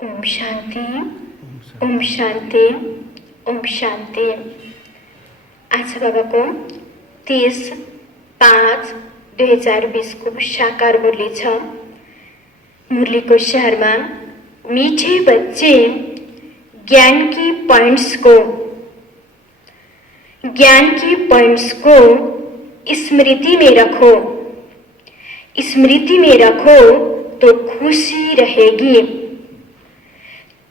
ओम शांति, ओम शांति, ओम शांति। आज बाबाको 30/5/2020 को साकार मुरली छ। मुरलीको शहरमा मीठे बच्चे ज्ञान की पॉइंट्स को स्मृति में रखो तो खुशी रहेगी।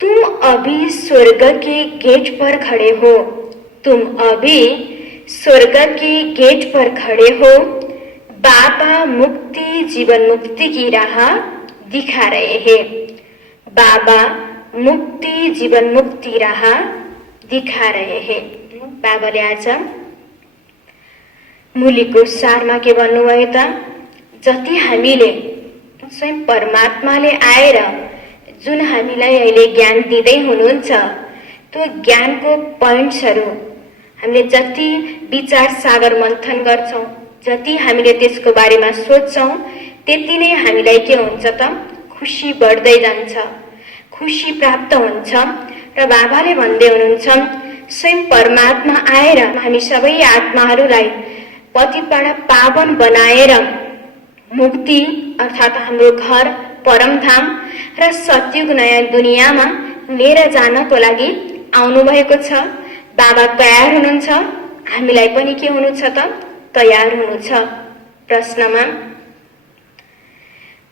तुम अभी स्वर्ग के गेट पर खड़े हो। बाबा मुक्ति जीवन मुक्ति की राह दिखा रहे हैं। बाबा मुक्ति जीवन मुक्ति राह दिखा रहे हैं। बाबाले आज मुरलीको सारमा के भन्नुभयो त, जति हामीले स्वयं परमात्माले आएर जुन हामीलाई अहिले ज्ञान दिँदै हुनुहुन्छ, त्यो ज्ञानको पोइन्ट्सहरू हामीले जति विचार सागर मन्थन गर्छौं, जति हामीले त्यसको बारेमा सोच्छौं, त्यति नै हामीलाई के हुन्छ त, खुशी बढ्दै जान्छ, खुशी प्राप्त हुन्छ। र बाबाले भन्दै हुनुहुन्छ, स्वयं परमात्मा आएर हामी सबै आत्माहरूलाई पतितबाट पावन बनाएर मुक्ति अर्थात् हाम्रो घर परमधाम र सतयुग नयाँ दुनियाँमा लिएर जानको लागि आउनु भएको छ। बाबा तयार हुनुहुन्छ, हामीलाई पनि के हुनु छ त, तयार हुनु छ। प्रश्नमा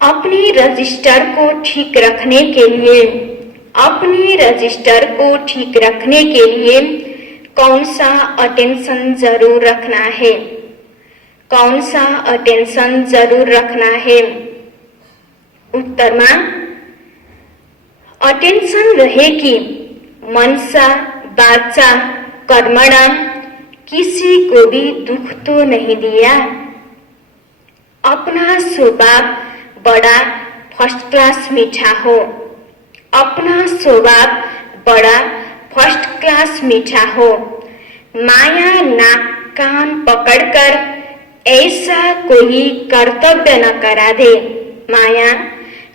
अपने रजिस्टर को ठीक रखने के लिए कौन सा अटेंशन जरूर रखना है? उत्तरमा अटेंशन रहे कि मनसा वाचा कर्मणा किसी को भी दुख तो नहीं दिया। अपना स्वभाव बड़ा फर्स्ट क्लास मीठा हो। माया नाक कान पकड़कर ऐसा कोई कर्तव्य न करा दे। माया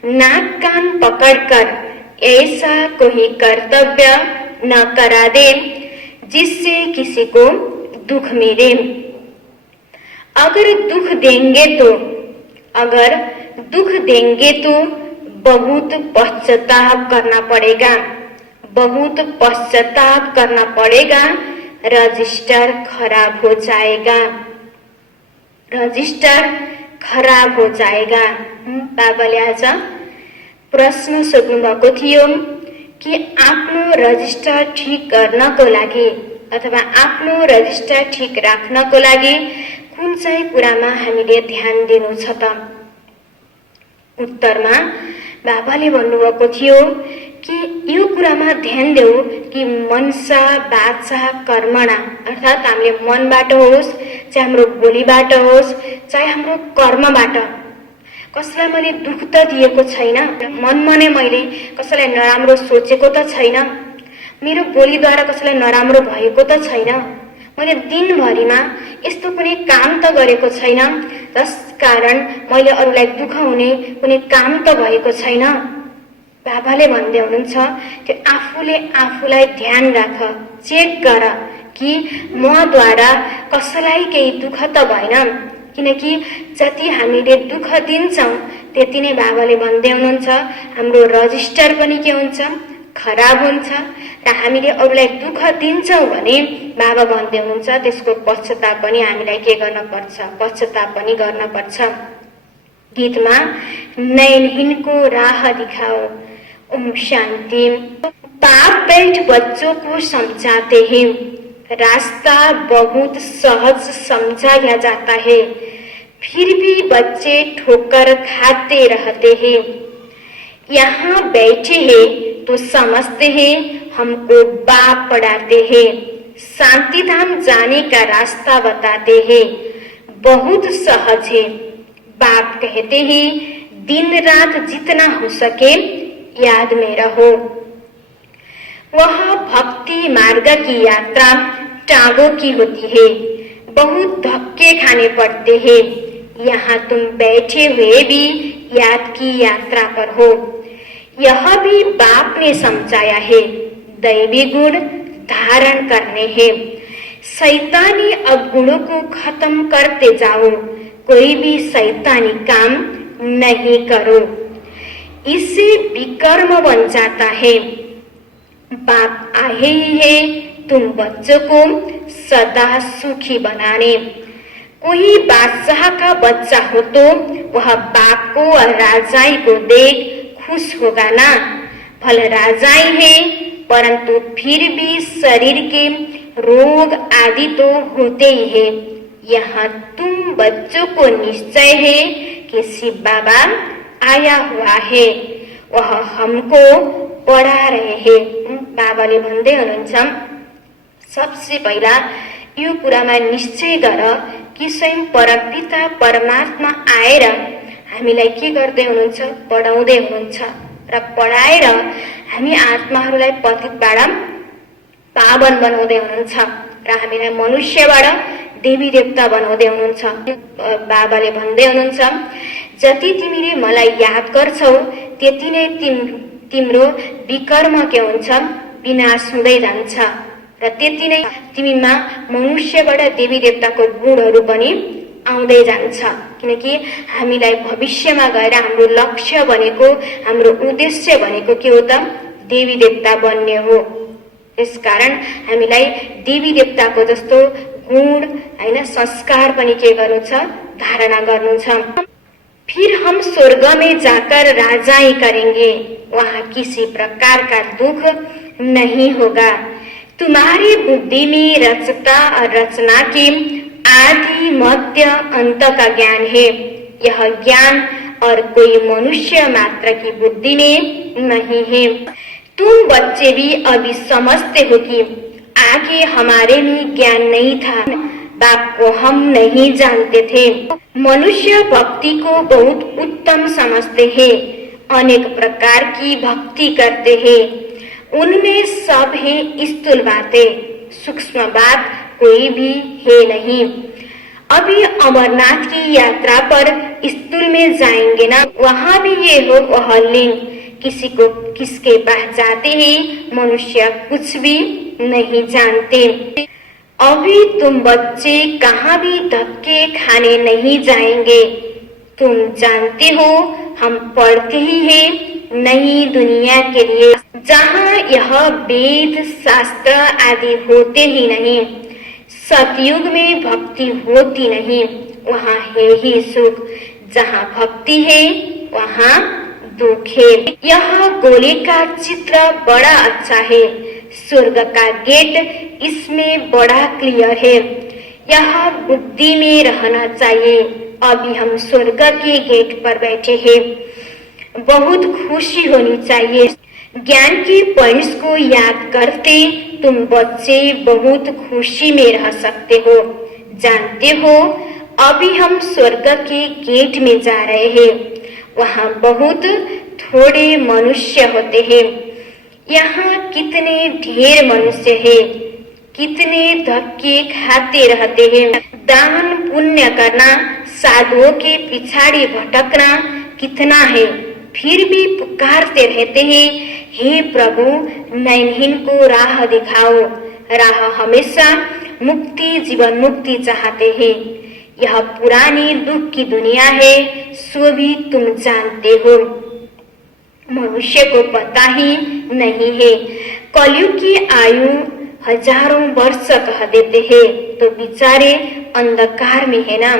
नाक कान पकड़कर ऐसा कोई कर्तव्य न करा दे जिससे किसी को दुख मिले। अगर दुख देंगे तो बहुत पश्चाताप करना पड़ेगा। रजिस्टर खराब हो जाएगा। बाबाले आज प्रश्न सोध्नु भएको थियो कि आफ्नो रजिस्टर ठीक गर्नको लागि अथवा आफ्नो रजिस्टर ठीक राख्नको लागि कुन चाहिँ कुरामा हामीले ध्यान दिनु छ त? उत्तरमा बाबाले भन्नुभएको थियो कि यो कुरामा ध्यान देऊ कि मनसा वाचा कर्मणा अर्थात् हामीले मनबाट होस्, चाहे हाम्रो बोलीबाट होस्, चाहे हाम्रो कर्मबाट कसैलाई मैले दुख त दिएको छैन, मनमा नै मैले कसैलाई नराम्रो सोचेको त छैन, मेरो बोलीद्वारा कसैलाई नराम्रो भएको त छैन, मैले दिनभरिमा यस्तो कुनै काम त गरेको छैन जसकारण मैले अरूलाई दुख हुने कुनै काम त भएको छैन। बाबाले भन्दै हुनुहुन्छ, त्यो आफूले आफूलाई ध्यान राख, चेक गर कि मद्वारा कसैलाई केही दुख त भएन। किनकि जति हामीले दुख दिन्छौं त्यति नै बाबाले भन्दै हुनुहुन्छ हाम्रो रजिस्टर पनि के हुन्छ, खराब हुन्छ। र हामीले अरूलाई दुख दिन्छौं भने बाबा भन्दै हुनुहुन्छ त्यसको पश्चाताप पनि हामीलाई के गर्न पर्छ, पश्चाताप पनि गर्न पर्छ। गीतमा नैनहीन को राह दिखाओ। ओम शांति। पाप बेल्ट बच्चों को समझाते हैं, रास्ता बहुत सहज समझाया जाता है, फिर भी बच्चे ठोकर खाते रहते हैं। यहाँ बैठे हैं तो समझते हैं हमको बाप पढ़ाते हैं, शांति धाम जाने का रास्ता बताते हैं, बहुत सहज है। बाप कहते हैं दिन रात जितना हो सके याद में रहो। वह भक्ति मार्ग की यात्रा टांगों की होती है, बहुत धक्के खाने पड़ते हैं। यहाँ तुम बैठे हुए भी याद की यात्रा पर हो। यह भी बाप ने समझाया है, दैवी गुण धारण करने हैं। शैतानी अवगुणों को खत्म करते जाओ, कोई भी शैतानी काम नहीं करो, इससे विकर्म बन जाता है। बाप आए ही है तुम बच्चों को सदा सुखी बनाने। कोई बादशाह का बच्चा हो तो वह बाप को और राजाई को देख खुश होगा ना। भले राजाई है परंतु फिर भी शरीर के रोग आदि तो होते ही है। यहाँ तुम बच्चों को निश्चय है कि शिव बाबा आया हुआ है, वह हमको पढ़ा रहे हैं। बाबाले भन्दै हुनुहुन्छ, सबसे पहिला यो कुरामा निश्चय गर कि स्वयं परमपिता परमात्मा आएर हामीलाई के गर्दै हुनुहुन्छ, पढाउँदै हुनुहुन्छ र पढाएर हामी आत्माहरूलाई पतितबाट पावन बनाउँदै हुनुहुन्छ र हामीलाई मनुष्यबाट देवी देवता बनाउँदै हुनुहुन्छ। बाबाले भन्दै हुनुहुन्छ, जति तिमीले मलाई याद गर्छौ त्यति नै तिम्रो विकर्म के हुन्छ, विनाश हुँदै जान्छ र त्यति नै तिमीमा मनुष्यबाट देवी देवताको गुणहरू पनि आउँदै जान्छ। किनकि हामीलाई भविष्यमा गएर हाम्रो लक्ष्य भनेको, हाम्रो उद्देश्य भनेको के हो त, देवी देवता बन्ने हो। त्यसकारण हामीलाई देवी देवताको जस्तो गुण हैन संस्कार पनि के गर्नु छ, धारणा गर्नु छ। फिर हम स्वर्ग में जाकर राजाई करेंगे, वहाँ किसी प्रकार का दुख नहीं होगा। तुम्हारी बुद्धि में रचता और रचना के आदि मध्य अंत का ज्ञान है। यह ज्ञान और कोई मनुष्य मात्र की बुद्धि में नहीं है। तुम बच्चे भी अभी समझते हो कि आगे हमारे में ज्ञान नहीं था, बाप को हम नहीं जानते थे। मनुष्य भक्ति को बहुत उत्तम समझते हैं, अनेक प्रकार की भक्ति करते हैं, उनमें सब है स्थूल बातें, सूक्ष्म बात कोई भी है नहीं। अभी अमरनाथ की यात्रा पर स्थूल में जाएंगे ना, वहाँ भी ये हो वह लिंग, किसी को किसके पास जाते हैं मनुष्य कुछ भी नहीं जानते। अभी तुम बच्चे कहाँ भी धक्के खाने नहीं जाएंगे। तुम जानते हो हम पढ़ते ही हैं नई दुनिया के लिए, जहाँ यह वेद शास्त्र आदि होते ही नहीं। सतयुग में भक्ति होती नहीं, वहाँ है ही सुख। जहाँ भक्ति है वहाँ दुख है। यह गोले का चित्र बड़ा अच्छा है, स्वर्ग का गेट इसमें बड़ा क्लियर है। यह बुद्धि में रहना चाहिए। अभी हम स्वर्ग के गेट पर बैठे हैं, बहुत खुशी होनी चाहिए। ज्ञान के पॉइंट्स को याद करते तुम बच्चे बहुत खुशी में रह सकते हो। जानते हो अभी हम स्वर्ग के गेट में जा रहे हैं, वहाँ बहुत थोड़े मनुष्य होते हैं। यहाँ कितने ढेर मनुष्य है, कितने धक्के खाते रहते हैं। दान पुण्य करना, साधुओं के पिछाड़ी भटकना कितना है, फिर भी पुकारते रहते हैं, हे प्रभु नैनहीन को राह दिखाओ। राह हमेशा मुक्ति, जीवन मुक्ति चाहते हैं। यह पुरानी दुख की दुनिया है, सो भी तुम जानते हो। मनुष्य को पता ही नहीं है। कलयुग की आयु हजारों वर्ष कह देते हैं, तो बेचारे अंधकार में है ना।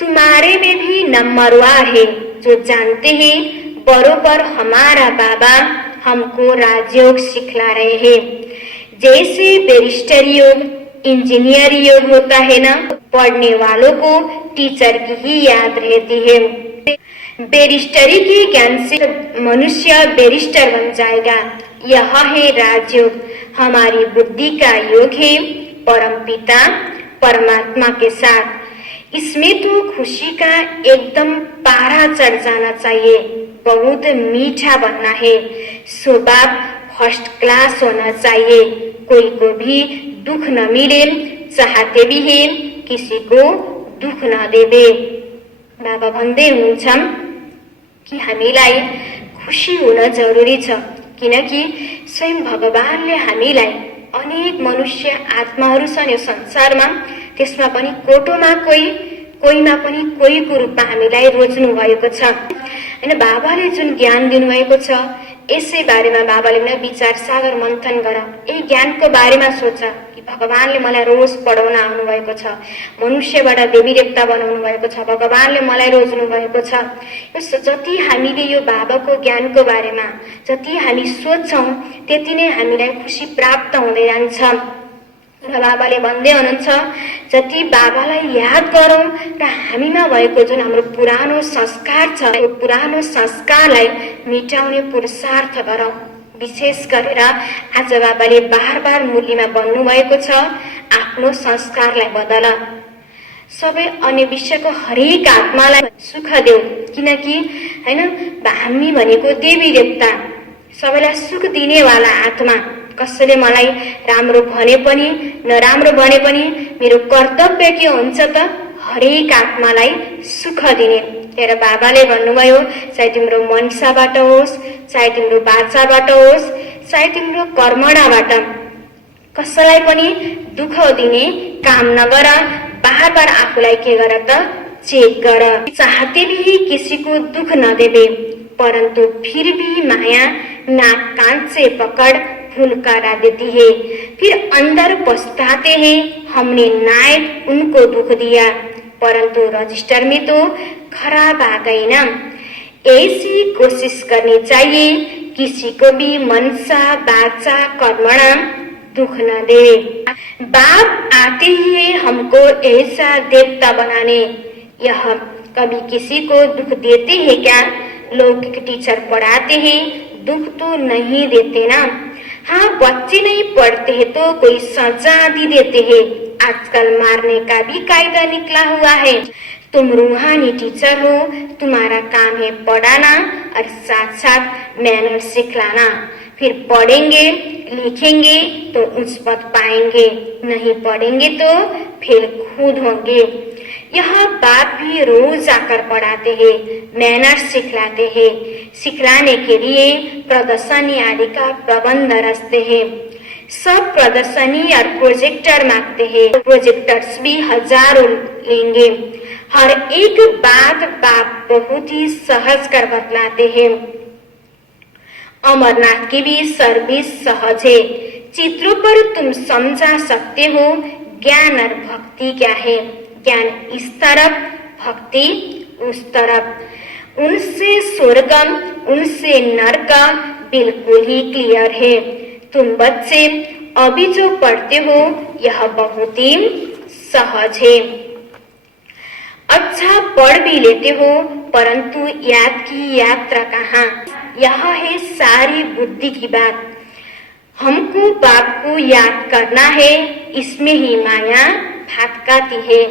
तुम्हारे में भी नंबरवा है जो जानते हैं बरोबर हमारा बाबा हमको राजयोग सिखला रहे हैं। जैसे बैरिस्टर योग, इंजीनियर योग होता है ना, पढ़ने वालों को टीचर की ही याद रहती है। बैरिस्टरी के ज्ञान से मनुष्य बैरिस्टर बन जाएगा। यह है राजयोग, हमारी बुद्धि का योग है परमपिता परमात्मा के साथ। इसमें तो खुशी का एकदम पारा चढ़ जाना चाहिए, बहुत मीठा बनना है, स्वभाव फर्स्ट क्लास होना चाहिए। कोई को भी दुख न मिले, चाहते भी है किसी को दुख न देवे। बाबा भन्दै हुनुहुन्छ कि हामीलाई खुसी हुन जरुरी छ, किनकि स्वयं भगवानले हामीलाई अनेक मनुष्य आत्माहरू छन् यो संसारमा, त्यसमा पनि कोटोमा कोहीमा पनि कोहीको रूपमा हामीलाई रोज्नु भएको छ हैन। बाबाले जुन ज्ञान दिनुभएको छ यसै बारेमा बाबाले पनि विचार सागर मन्थन गर, यही ज्ञानको बारेमा सोच कि भगवानले मलाई रोज पढाउन आउनु भएको छ, मनुष्यबाट देवी देवता बनाउनु भएको छ, भगवानले मलाई रोज्नु भएको छ। यो जति हामीले यो बाबाको ज्ञानको बारेमा जति हामी सोच्छौं त्यति नै हामीलाई खुसी प्राप्त हुँदै जान्छ। र बाबाले भन्दै हुनुहुन्छ जति बाबालाई याद गरौं र हामीमा भएको जुन हाम्रो पुरानो संस्कार छ यो पुरानो संस्कारलाई मेटाउने पुरुषार्थ गरौं। विशेष गरेर आज बाबाले बार मुरलीमा भन्नु भएको छ आफ्नो संस्कारलाई बदल, सबै अन्य विश्वको हरेक आत्मालाई सुख देऊ, किनकि हैन हामी भनेको देवी देवता सबैलाई सुख दिनेवाला आत्मा। कसैले मलाई राम्रो भने पनि नराम्रो भने पनि मेरो कर्तव्य के हुन्छ त हरेक आत्मालाई सुख दिने। तेरो बाबाले भन्नुभयो चाहे तिम्रो मनसाबाट होस्, चाहे तिम्रो बाचाबाट होस्, चाहे तिम्रो कर्मणाबाट कसैलाई पनि दुःख दिने काम नगर, बार आफूलाई के गर त चेक गर। चाहते भी किसी को दुख न देवे, परंतु फिर भी माया नाक कान से पकड़ फुलकारा देती है, फिर अंदर पछताते हैं हमने नायक उनको दुख दिया, परंतु रजिस्टर में तो खराब आ गई ना। ऐसी कोशिश करनी चाहिए किसी को भी मनसा बाचा कर्मणा दुख न दे। बाप आते ही है हमको ऐसा देवता बनाने, यह कभी किसी को दुख देते हैं क्या? लौकिक टीचर पढ़ाते हैं, दुख तो नहीं देते ना। हाँ, बच्चे नहीं पढ़ते हैं तो कोई सजा आदि देते हैं। आजकल मारने का भी कायदा निकला हुआ है। तुम रूहानी टीचर हो, तुम्हारा काम है पढ़ाना और साथ साथ मैनर सिखलाना। फिर पढ़ेंगे लिखेंगे तो उच्च पद पाएंगे, नहीं पढ़ेंगे तो फिर खुद होंगे। यह बात भी रोज आकर पढ़ाते हैं, मैनर सिखलाते हैं। सिखलाने के लिए प्रदर्शनी आदि का प्रबंध रचते हैं। सब प्रदर्शनी और प्रोजेक्टर मांगते हैं, प्रोजेक्टर्स भी हजारों लेंगे। हर एक बात बाप बहुत ही सहज कर बतलाते हैं। अमरनाथ की भी सर्विस सहज है। चित्रों पर तुम समझा सकते हो ज्ञान और भक्ति क्या है। ज्ञान इस तरफ, भक्ति उस तरफ। उनसे स्वर्गम उनसे नरक बिल्कुल ही क्लियर है। तुम बच्चे अभी जो पढ़ते हो यह बहुत ही सहज है। अच्छा पढ़ भी लेते हो, परंतु याद की यात्रा कहाँ? यह है सारी बुद्धि की बात। हमको बाप को याद करना है, इसमें ही माया भटकाती है,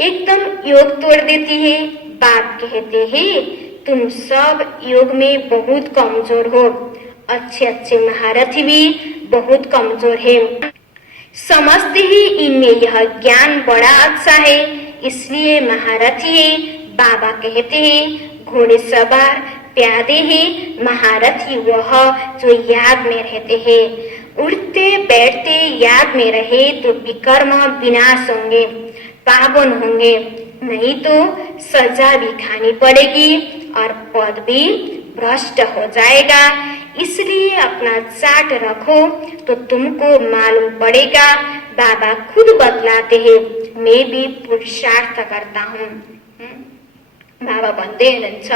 एकदम योग तोड़ देती है। बाप कहते हैं तुम सब योग में बहुत कमजोर हो, अच्छे महारथी भी बहुत कमजोर है। समझते ही इनमें यह ज्ञान बड़ा अच्छा है, इसलिए महारथी है। बाबा कहते हैं घोड़े सवार प्यादे हैं, महारथी वह जो याद में रहते हैं। उठते बैठते याद में रहे तो विकर्म विनाश होंगे, पावन होंगे, नहीं तो सजा भी खानी पड़ेगी और पद भी भ्रष्ट हो जाएगा। इसलिए अपना चार्ट रखो तो तुमको मालूम पड़ेगा। बाबा खुद बतलाते हैं, मैं भी पुरुषार्थ करता हूँ। बाबा भन्दै हुनुहुन्छ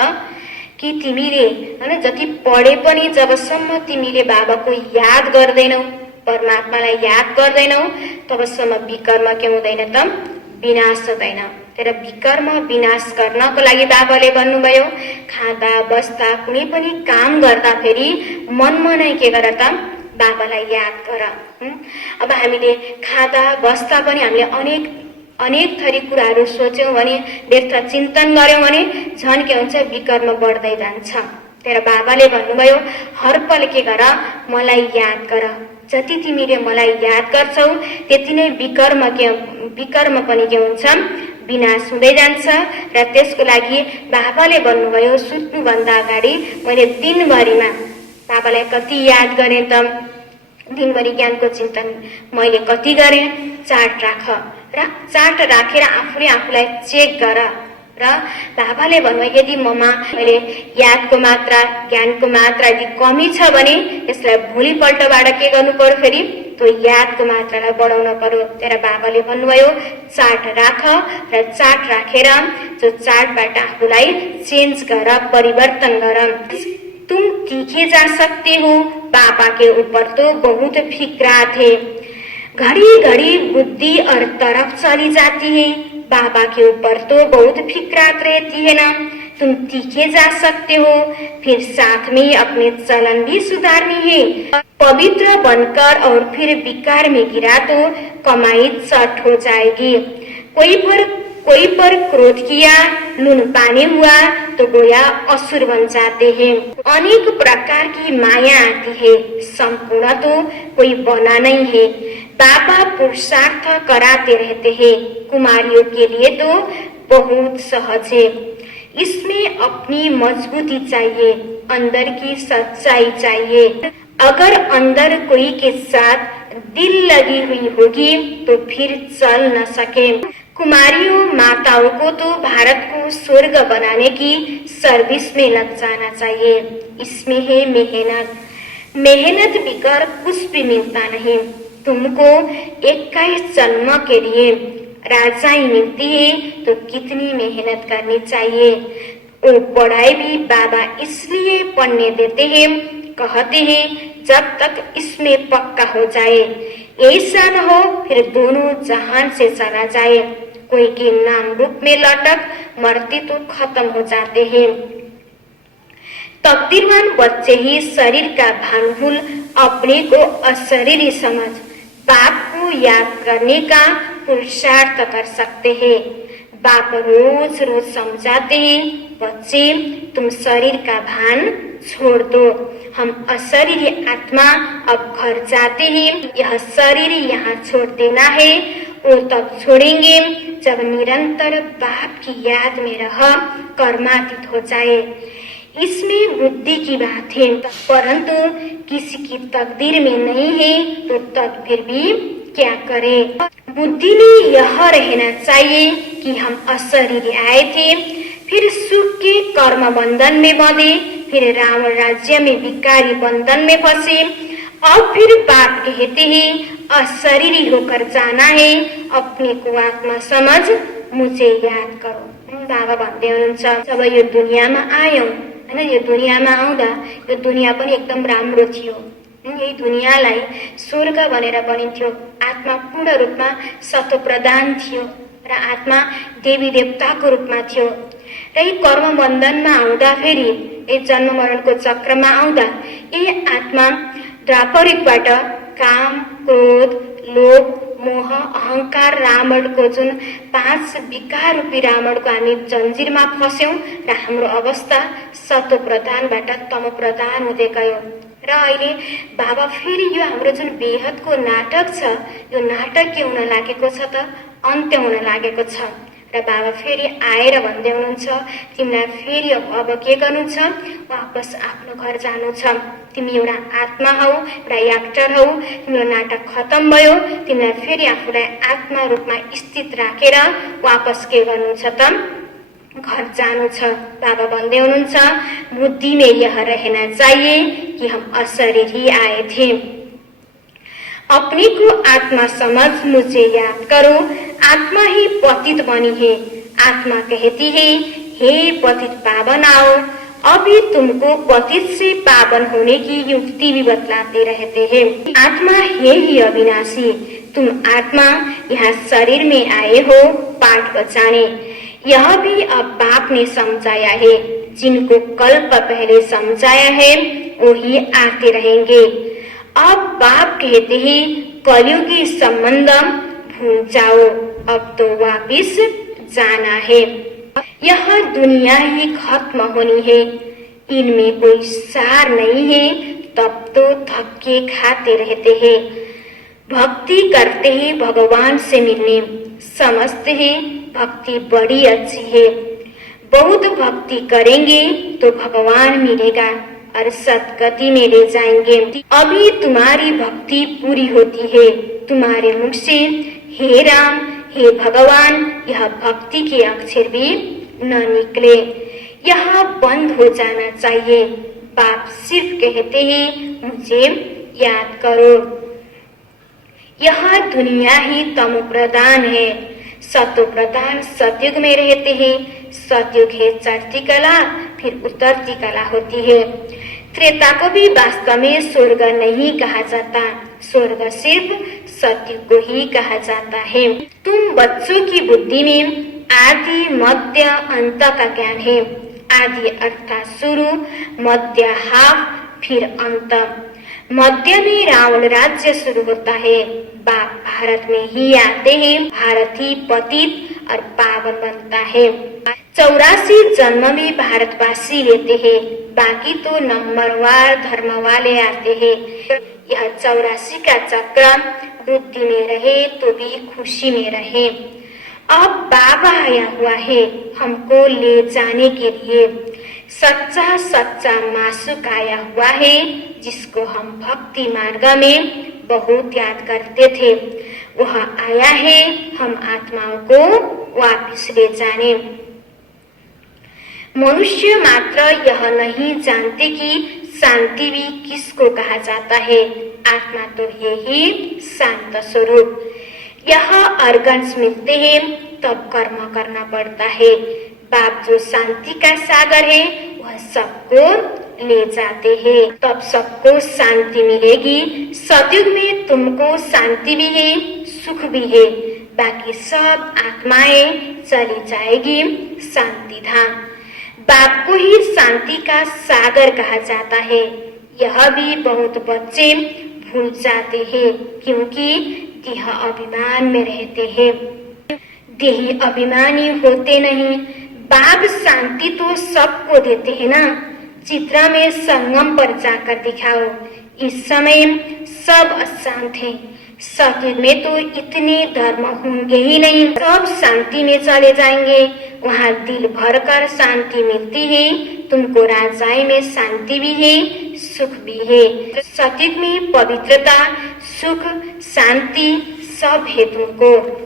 कि तिमीले हैन जति पढे पनि जबसम्म तिमीले बाबाको याद गर्दैनौ, परमात्मालाई याद गर्दैनौ, तबसम्म विकर्म के हुँदैन त विनाश हुँदैन। तर विकर्म विनाश गर्नको लागि बाबाले भन्नुभयो खाँदा बस्दा कुनै पनि काम गर्दा फेरि मनमा नै के गर त बाबालाई याद गर। अब हामीले खाँदा बस्दा पनि हामीले अनेक थरी कुराहरू सोच्यौं भने, व्यर्थ चिन्तन गर्यौं भने झन् के हुन्छ विकर्म बढ्दै जान्छ। तर बाबाले भन्नुभयो हर पल के गर मलाई याद गर। जति तिमीले मलाई याद गर्छौ त्यति नै विकर्म पनि के हुन्छ विनाश हुँदै जान्छ र त्यसको लागि बाबाले भन्नुभयो सुत्नुभन्दा अगाडि मैले दिनभरिमा बाबालाई कति याद गरेँ त, दिनभरि ज्ञानको चिन्तन मैले कति गरेँ, चार्ट राख र चार्ट राखेर आफूले आफूलाई चेक गर र बाबाले भन्नुभयो यदि ममा मैले यादको मात्रा ज्ञानको मात्रा यदि कमी छ भने यसलाई भोलिपल्टबाट के गर्नु पर्यो, फेरि त्यो यादको मात्रालाई बढाउन पर्यो। तर बाबाले भन्नुभयो चार्ट राख र चार्ट राखेर त्यो चार्टबाट आफूलाई चेन्ज गर, परिवर्तन गर। तुम तीखे जा सकते हो, पापा के ऊपर तो बहुत फिक्रा थे, घड़ी घड़ी बुद्धि और तरफ चली जाती है, बाबा के ऊपर तो बहुत फिक्रात रहती है ना। तुम तीखे जा सकते हो, फिर साथ में अपने चलन भी सुधारनी है। पवित्र बनकर और फिर विकार में गिरा तो कमाई चट हो जाएगी। कोई पर क्रोध किया, लून पानी हुआ तो गोया असुर बन जाते हैं। अनेक प्रकार की माया आती है, संपूर्ण तो कोई बना नहीं है। बाबा पुरुषार्थ कराते रहते हैं, कुमारियों के लिए तो बहुत सहज है। इसमें अपनी मजबूती चाहिए, अंदर की सच्चाई चाहिए। अगर अंदर कोई के साथ दिल लगी हुई होगी तो फिर चल न सके। कुमारियों माताओं को तो भारत को स्वर्ग बनाने की सर्विस में लग जाना चाहिए। इसमें है मेहनत, मेहनत बिगर कुछ भी मिलता नहीं। तुमको 21 जन्म के लिए राजाई मिलती है तो कितनी मेहनत करनी चाहिए। वो पढ़ाई भी बाबा इसलिए पढ़ने देते हैं, कहते हैं जब तक इसमें पक्का हो जाए, ऐसा न हो फिर दोनों जहान से चला जाए। कोई के नाम रूप में लटक मरते तो खत्म हो जाते हैं। तकदीरवान बच्चे ही शरीर का भान भूल अपने को अशरीरी समझ बाप को याद करने का पुरुषार्थ कर सकते हैं। बाप रोज रोज समझाते हैं, बच्चे तुम शरीर का भान छोड़ दो, हम अशरीरी आत्मा अब घर जाते हैं। यह शरीर यहाँ छोड़ देना है, वो तब छोड़ेंगे जब निरंतर बाप की याद में रह कर्मातीत हो जाए। इसमें बुद्धि की बात है, परंतु किसी की तकदीर में नहीं है तो तब फिर भी क्या करें। बुद्धि में यह रहना चाहिए कि हम अशरीरी आए थे, फिर सुख के कर्म बंधन में बंधे, फिर रावण राज्य में विकारी बंधन में फंसे। अब फिर बाप कहते हैं अशरीरी होकर जाना है, अपने को आत्मा समझ मुझे याद करो। बाबा भन्दै हुनुहुन्छ जब यो दुनियाँमा आयौं हैन, यो दुनियाँमा आउँदा यो दुनियाँ पनि एकदम राम्रो थियो, यही दुनियाँलाई स्वर्ग भनेर भनिन्थ्यो। आत्मा पूर्ण रूपमा सत्व प्रधान थियो र आत्मा देवी देवताको रूपमा थियो र यी कर्म बन्धनमा आउँदा फेरि यी जन्म मरणको चक्रमा आउँदा यी आत्मा द्वापर युगबाट काम क्रोध लोभ मोह अहंकार रावणको जुन 5 विकार रूपी रावणको हामी जन्जिरमा फस्यौं र हाम्रो अवस्था सत्व प्रधानबाट तम प्रधान हुँदै गयो। र अहिले बाबा फेरि यो हाम्रो जुन बेहदको नाटक छ, यो नाटक के हुन लागेको छ त अन्त्य हुन लागेको छ। र बाबा फेरि आएर भन्दै हुनुहुन्छ तिमीलाई फेरि अब के गर्नु छ, वापस आफ्नो घर जानु छ। तिमी एउटा आत्मा हौ, एउटा एक्टर हौ, तिम्रो नाटक खत्म भयो। तिमीलाई फेरि आफूलाई आत्मा रूपमा स्थित राखेर वापस के गर्नु छ त, घर जानु छ। बाबा भन्दै हुनुहुन्छ बुद्धि में यह रहना चाहिए कि हम अशरीरी आए थे। अपने को आत्मा समझ मुझे याद करो, आत्मा ही पतित बनी है। आत्मा कहती है हे पतित पावन आओ। अभी तुमको पतित से पावन होने की युक्ति भी बतलाते रहते हैं। आत्मा है ही अविनाशी, तुम आत्मा यहाँ शरीर में आए हो पाठ बचाने। यह भी अब बाप ने समझाया है, जिनको कल्प पहले समझाया है वही आते रहेंगे। अब बाप कहते हैं कलयुगी संबंध भूल जाओ, अब तो वापिस जाना है। यह दुनिया ही खत्म होनी है, इनमें कोई सार नहीं है, तब तो धक्के खाते रहते हैं। भक्ति करते हैं भगवान से मिलने, समझते हैं भक्ति बड़ी अच्छी है। बहुत भक्ति करेंगे तो भगवान मिलेगा और सदगति में ले जाएंगे। अभी तुम्हारी भक्ति पूरी होती है, तुम्हारे मुख से हे राम, हे भगवान, यह भक्ति के अक्षर भी न निकले। यह बंद हो जाना चाहिए। बाप सिर्फ कहते हैं मुझे याद करो। यह दुनिया ही तमो प्रधान है, सतो प्रधान सतयुग में रहते हैं। सतयुग है चढ़ती कला, फिर उतरती कला होती है। त्रेता को भी वास्तव में स्वर्ग नहीं कहा जाता, स्वर्ग सिर्फ सतयुग को ही कहा जाता है। तुम बच्चों की बुद्धि में आदि मध्य अंत का ज्ञान है। आदि अर्थात शुरू, मध्य हाफ, फिर अंत। मध्य में रावण राज्य शुरू होता है। बाप भारत में ही आते हैं, भारत ही पतित और पावन बनता है। 84 जन्म में भारतवासी लेते हैं, बाकी तो नंबरवार धर्म वाले आते हैं। यह 84 का चक्र बुद्धि में रहे तो भी खुशी में रहे। अब बाबा आया हुआ है हमको ले जाने के लिए। सच्चा सच्चा मासूक आया हुआ है, जिसको हम भक्ति मार्ग में बहुत याद करते थे। वह आया है हम आत्माओं को वापस ले जाने। मनुष्य मात्र यह नहीं जानते कि शांति भी किसको कहा जाता है। आत्मा तो है ही शांत स्वरूप। यह अर्गन्स मिलते हैं तब कर्म करना पड़ता है। बाप जो शांति का सागर है वह सबको ले जाते हैं, तब सबको शांति मिलेगी। सतयुग में तुमको शांति भी है, सुख भी है। बाकी सब आत्माएं चली जाएगी शांति धाम। बाप को ही शांति का सागर कहा जाता है। यह भी बहुत बच्चे भूल जाते हैं, क्योंकि देह अभिमान में रहते हैं। देही अभिमानी होते नहीं। बाप शांति तो सबको देते हैं ना। चित्रा में संगम पर जाकर दिखाओ। इस समय सब अशांत है। सतयुग में तो इतने धर्म होंगे ही नहीं, सब शांति में चले जाएंगे। वहाँ दिल भरकर शांति मिलती है। तुमको राजाई में शांति भी है, सुख भी है। सतयुग में पवित्रता, सुख, शांति सब है तुमको।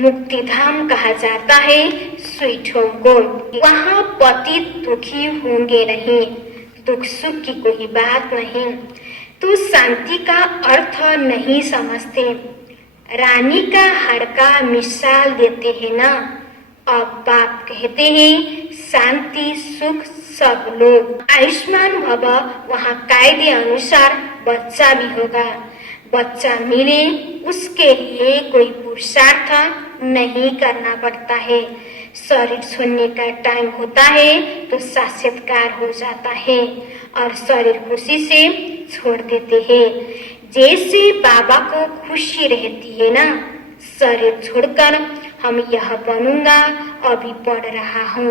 मुक्ति धाम कहा जाता है स्वीट होम को। वहाँ पतित दुखी होंगे नहीं, दुख सुख की कोई बात नहीं। तो शांति का अर्थ नहीं समझते। रानी का हार का मिसाल देते हैं ना। अब बाप कहते हैं शांति सुख सब लोग। आयुष्मान भव वहाँ कायदे अनुसार बच्चा भी होगा। बच्चा मिले उसके लिए कोई पुरुषार्थ नहीं करना पड़ता है। शरीर छोड़ने का टाइम होता है तो साक्षात्कार हो जाता है और शरीर खुशी से छोड़ देते हैं। जैसे बाबा को खुशी रहती है ना, शरीर छोड़कर हम यह बनूंगा अभी पढ़ रहा हूँ।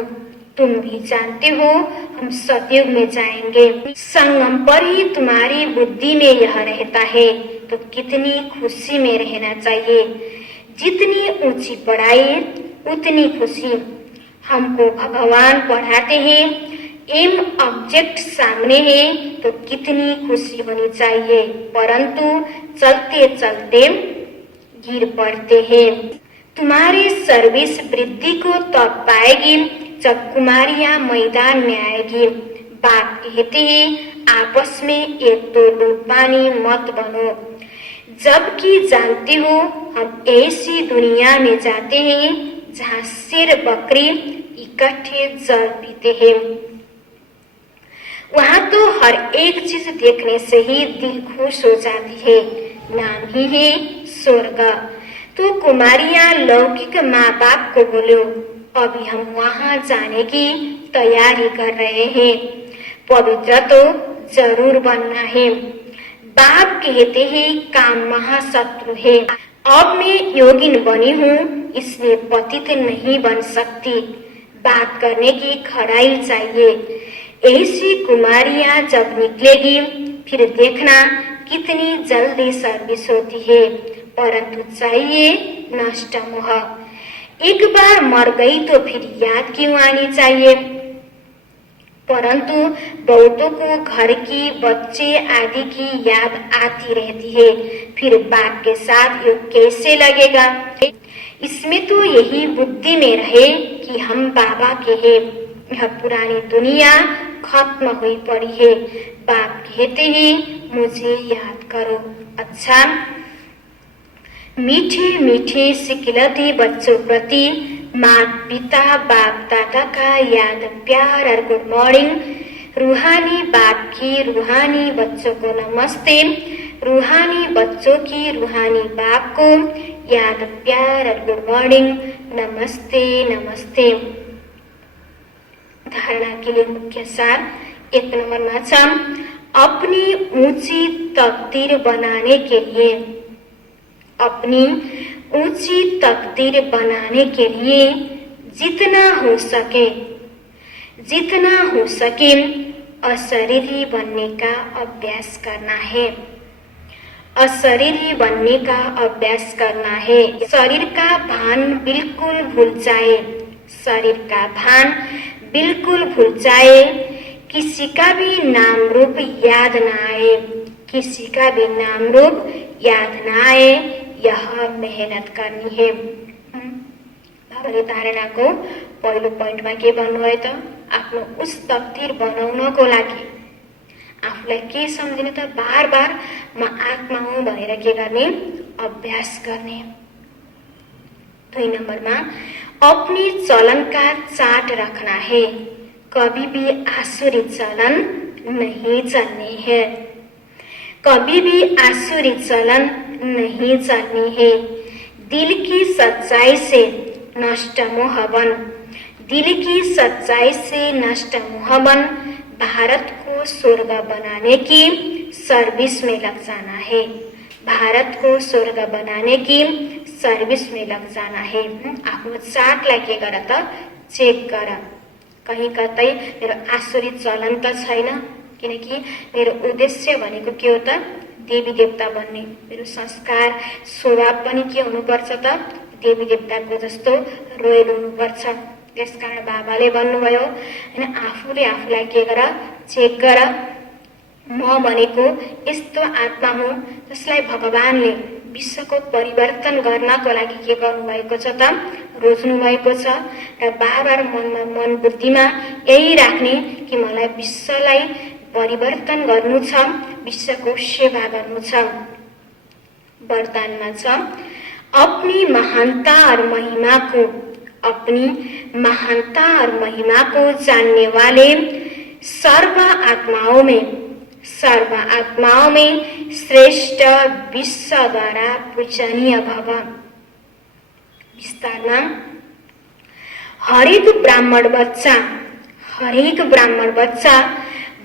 तुम भी जानते हो हम सतयुग में जाएंगे। संगम पर ही तुम्हारी बुद्धि में यह रहता है तो कितनी खुशी में रहना चाहिए। जितनी ऊंची पढ़ाई उतनी खुशी। हमको भगवान पढ़ाते हैं, एम ऑब्जेक्ट सामने है तो कितनी खुशी होनी चाहिए, परंतु चलते चलते गिर पड़ते हैं। तुम्हारी सर्विस वृद्धि को तब पाएगी जब कुमारियां मैदान में आएगी। बाप कहते हैं आपस में एक तो लूटपानी मत बनो। जबकि जानते हो हम ऐसी दुनिया में जाते हैं जहाँ शेर बकरी इकट्ठे जल पीते हैं। वहाँ तो हर एक चीज देखने से ही दिल खुश हो जाती है। नाम ही है स्वर्ग। तो कुमारियां लौकिक माँ बाप को बोलो अभी हम वहाँ जाने की तैयारी कर रहे हैं। पवित्र तो जरूर बनना है। बाप कहते हैं काम महाशत्रु है। अब मैं योगिन बनी हूँ इसलिए पतित नहीं बन सकती। बात करने की खड़ाई चाहिए। ऐसी कुमारियां जब निकलेगी फिर देखना कितनी जल्दी सर्विस होती है, परंतु चाहिए नष्ट मोह। एक बार मर गई तो फिर याद क्यों आनी चाहिए। परंतु बहुतों को घर की, बच्चे आदि की याद आती रहती है। फिर बाप के साथ योग कैसे लगेगा। इसमें तो यही बुद्धि में रहे कि हम बाबा के हैं। यह पुरानी दुनिया खत्म हुई पड़ी है। बाप कहते हैं मुझे याद करो। अच्छा, मीठे मीठे सिखलाते बच्चों प्रति माता पिता बाप दादा का याद प्यार और गुड मॉर्निंग। रूहानी बाप की रूहानी बच्चों को नमस्ते। रूहानी बच्चों की रूहानी बाप को याद प्यार और गुड मॉर्निंग। नमस्ते नमस्ते। धारणा के लिए मुख्य सार 1 नंबरमा छ, अपनी ऊंची तकदीर बनाने के लिए, अपनी ऊंची तकदीर बनाने के लिए जितना हो सके अशरीरी बनने का अभ्यास करना है। अशरीरी बनने का अभ्यास करना है। शरीर का भान बिल्कुल भूल जाए। शरीर का भान बिल्कुल भूल जाए। किसी का भी नाम रूप याद न आए। किसी का भी नाम रूप याद न आए। यह मेहनत करनी है। बाबाले धारणाको पहिलो पोइन्टमा के भन्नुभयो त, आफ्नो उस तकदीर बनाउनको लागि आफूलाई के सम्झिने त, बार बार म आत्मा हुँ भनेर के गर्ने, अभ्यास गर्ने। 2 नंबरमा, अपनी चलन का चार्ट रखना है। कभी भी आसुरी चलन नहीं चलनी है। कभी भी आसुरी चलन नहीं चलनी है। दिल की सच्चाई से नष्ट मोहबन, दिल की सच्चाई से नष्ट मोहबन भारत को स्वर्ग बनाने की सर्विस में लग जाना है। भारत को स्वर्ग बनाने की सर्विस में लग जाना है। आफ्नो चार्टलाई के गर त, चेक गर। कहीं कतै मेरो आसुरी चलन त छैन, किनकि मेरो उद्देश्य भनेको के हो त, देवी देवता बन्ने। मेरो संस्कार स्वभाव पनि के हुनुपर्छ त, देवी देवताको जस्तो रोयल हुनुपर्छ। त्यसकारण बाबाले भन्नुभयो हैन, आफूले आफूलाई के गर, चेक गर। म भनेको यस्तो आत्मा हुँ जसलाई भगवानले विश्वको परिवर्तन गर्नको लागि के गर्नुभएको छ त, रोज्नु भएको छ। र बार मनमा, मन बुद्धिमा यही राख्ने कि मलाई विश्वलाई परिवर्तन गर्नु छ, विश्वको सेवा गर्नु छ। वरदानमा छ, अपनी महानता और महिमा को, अपनी महानता और महिमा को जानने वाले सर्व आत्माओं में श्रेष्ठ विश्व द्वारा पूजनीय भव। विस्तारमा, हरेक ब्राह्मण बच्चा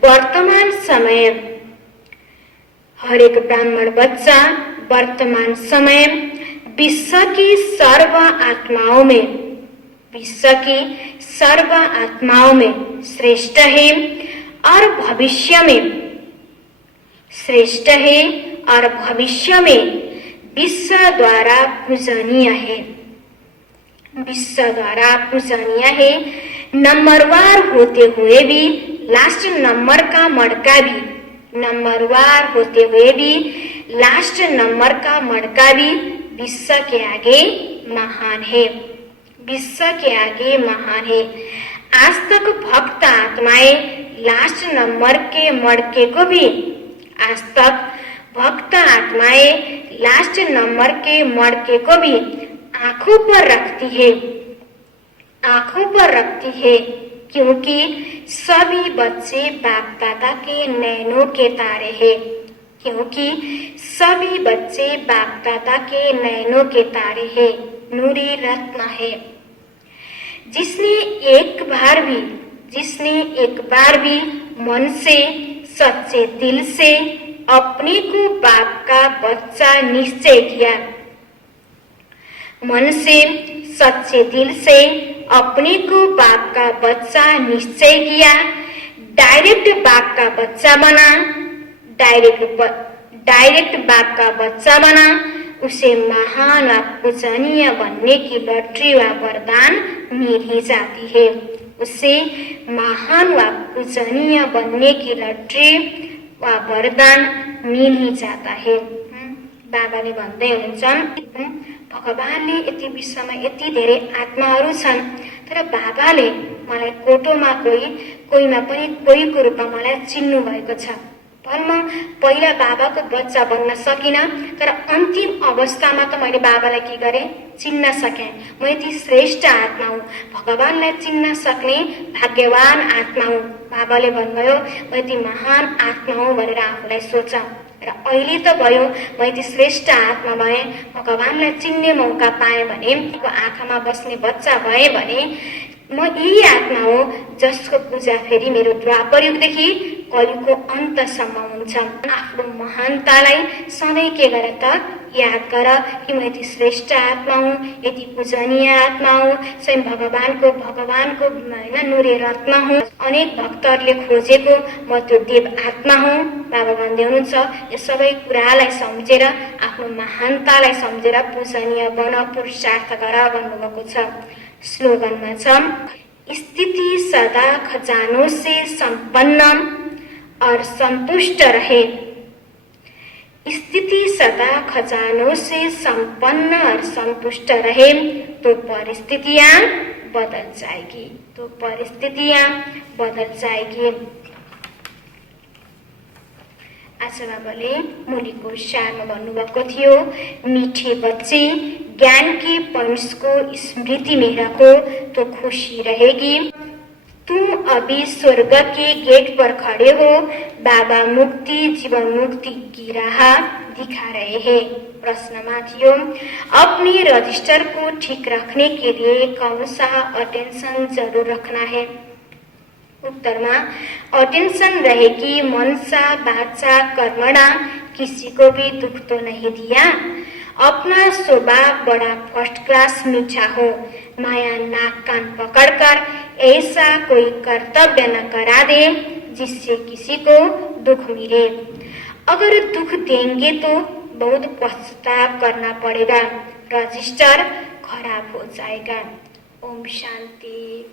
वर्तमान समय विश्व की सर्व आत्माओं में श्रेष्ठ है और भविष्य में विश्व द्वारा पूजनीय है। विश्व द्वारा पूजनीय है। नंबरवार होते हुए भी लास्ट नंबर का मड़का भी विश्व के आगे महान है। विश्व के आगे महान है। आज तक भक्त आत्माएं लास्ट नंबर के मड़के को भी, आज तक भक्त आत्माएं लास्ट नंबर के मड़के को भी आंखों पर रखती है, क्योंकि सभी बच्चे बाप दादा के नैनों के तारे हैं। क्योंकि सभी बच्चे बाप दादा के नैनों के तारे हैं, नूरी रत्न है। जिसने एक बार भी मन से, सच्चे दिल से अपने को बाप का बच्चा निश्चय किया, मन से, सच्चे दिल से अपने को बाप का बच्चा निश्चय किया, डायरेक्ट बाप का बच्चा बना, उसे महान व पूजनीय बनने की लॉटरी व वरदान मिल ही जाती है। उसे महान व पूजनीय बनने की लॉटरी वा वरदान मिल ही जाता है। बाबाले भन्दै हुनुहुन्छ भगवानले यति विश्वमा यति धेरै आत्माहरू छन्, तर बाबाले मलाई कोटोमा कोहीमा पनि कोहीको रूपमा मलाई चिन्नु भएको छ। भन म पहिला बाबाको बच्चा बन्न सकिनँ, तर अन्तिम अवस्थामा त मैले बाबालाई के गरेँ? चिन्न सकेँ। म यति श्रेष्ठ आत्मा हुँ, भगवानलाई चिन्न सक्ने भाग्यवान आत्मा हुँ। बाबाले भन्नुभयो म यति महान आत्मा हुँ भनेर आफूलाई सोच। र अहिले त भयो, म यति श्रेष्ठ आत्मा भएँ, भगवानलाई चिन्ने मौका पाएँ भने, आँखामा बस्ने बच्चा भएँ भने म यही आत्मा हो जसको पूजा फेरि मेरो द्वापर युगदेखि कलियुगको अन्तसम्म हुन्छ। आफ्नो महानतालाई सधैँ के गर त याद गर कि म यति श्रेष्ठ आत्मा हुँ, यति पूजनीय आत्मा हुँ, स्वयं भगवानको होइन नुरे रत्न हुँ। अनेक भक्तहरूले खोजेको म त्यो देव आत्मा हुँ। बाबा भन्दै हुनुहुन्छ यो सबै कुरालाई सम्झेर, आफ्नो महानतालाई सम्झेर पूजनीय बन, पुरुषार्थ गर भन्नुभएको छ। स्लोगनमा छ स्थिति सदा खजानों से संपन्न और संतुष्ट रहे। स्थिति सदा खजानों से संपन्न और संतुष्ट रहे तो परिस्थितियां बदल जाएगी। आशा बाबाले मुनिको सारमा भन्नुभएको थियो मीठे बच्चे ज्ञान के पॉइंट्स को स्मृति में रखो तो खुशी रहेगी। तुम अभी स्वर्ग के गेट पर खड़े हो, बाबा मुक्ति जीवन मुक्ति की राह दिखा रहे हैं। प्रश्नमा थियो अपने रजिस्टर को ठीक रखने के लिए कौन सा अटेंशन जरूर रखना है? उत्तरमा अटेंशन रहे कि मनसा वाचा कर्मणा किसी को भी दुख तो नहीं दिया, अपना स्वभाव बड़ा फर्स्ट क्लास मीठा हो, माया नाक कान पकड़कर ऐसा कोई कर्तव्य न करा दे जिससे किसी को दुख मिले। अगर दुख देंगे तो बहुत पश्चाताप करना पड़ेगा, रजिस्टर खराब हो जाएगा। ओम शांति।